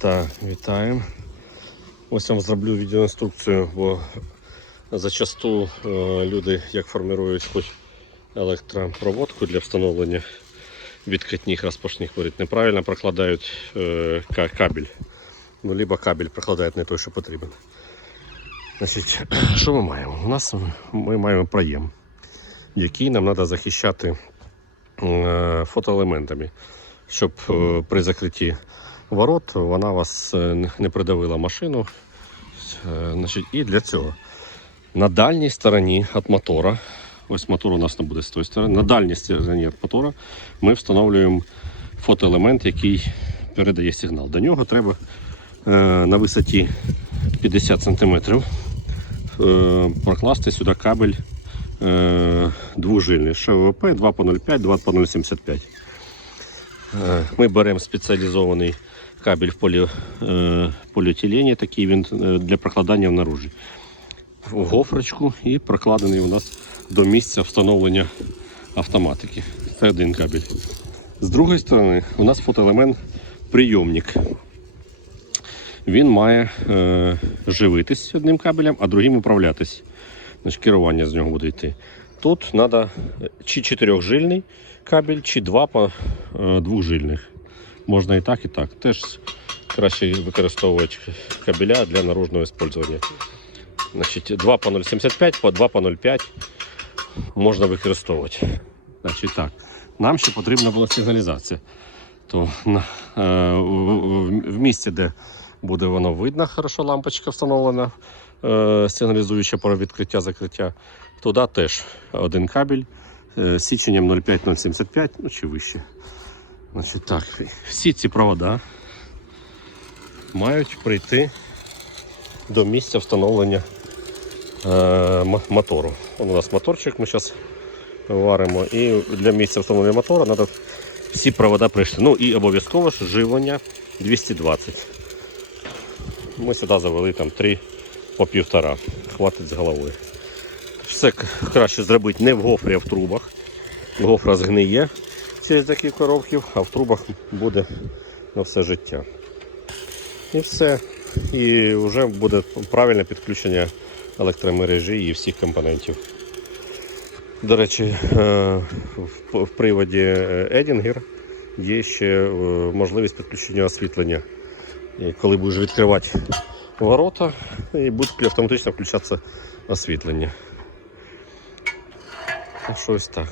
Так, вітаємо. Ось вам зроблю відеоінструкцію, бо зачасту е, люди як формують хоч електропроводку для встановлення відкритних розпашних воріт, неправильно прокладають е, кабель. Ну, либо кабель прокладають не той, що потрібен. Значить, що ми маємо? У нас ми маємо проєм, який нам треба захищати е, фотоелементами, щоб при закритті ворот вона вас е, не придавила машину. Е, Значить, і для цього на дальній стороні від мотора, ось мотор у нас не буде з тої сторони, на дальній стороні від мотора ми встановлюємо фотоелемент, який передає сигнал. До нього треба е, на висоті 50 см прокласти сюди кабель двужильний ШВП 2 по 0,5, 2 по 0,75. Е, Ми беремо спеціалізований кабель в полі, е, поліетилені, такий він е, для прокладання в наружі. В гофрочку і прокладений у нас до місця встановлення автоматики. Це один кабель. З другої сторони, у нас фотоелемент прийомник. Він має е, живитись одним кабелем, а другим управлятись. Значить, керування з нього буде йти. Тут треба чи чотирьохжильний кабель, чи два по е, двохжильних. Можна і так, і так. Теж краще використовувати кабеля для наружного використання. Значить, 2 по 0,75, по 2 по 0,5 можна використовувати. Значить, так. Нам ще потрібна була сигналізація. То е, в місці, де буде воно видно, хорошо лампочка встановлена, е, сигналізуюча про відкриття закриття. Туди теж один кабель е, з січенням 0,5-0,75, ну чи вище. Значить, так, всі ці провода мають прийти до місця встановлення е, мотору. Вон у нас моторчик ми зараз варимо. І для місця встановлення мотора треба всі провода прийшли. Ну і обов'язково ж живлення 220. Ми сюди завели там 3 по півтора. Хватить з головою. Все краще зробити не в гофрі, а в трубах. Гофра згниє через декілька років, а в трубах буде на все життя. І все. І вже буде правильне підключення електромережі і всіх компонентів. До речі, е, в в приводі е, Едінгер є ще е, можливість підключення освітлення. Коли будеш відкривати ворота, і буде автоматично включатися освітлення. Щось так.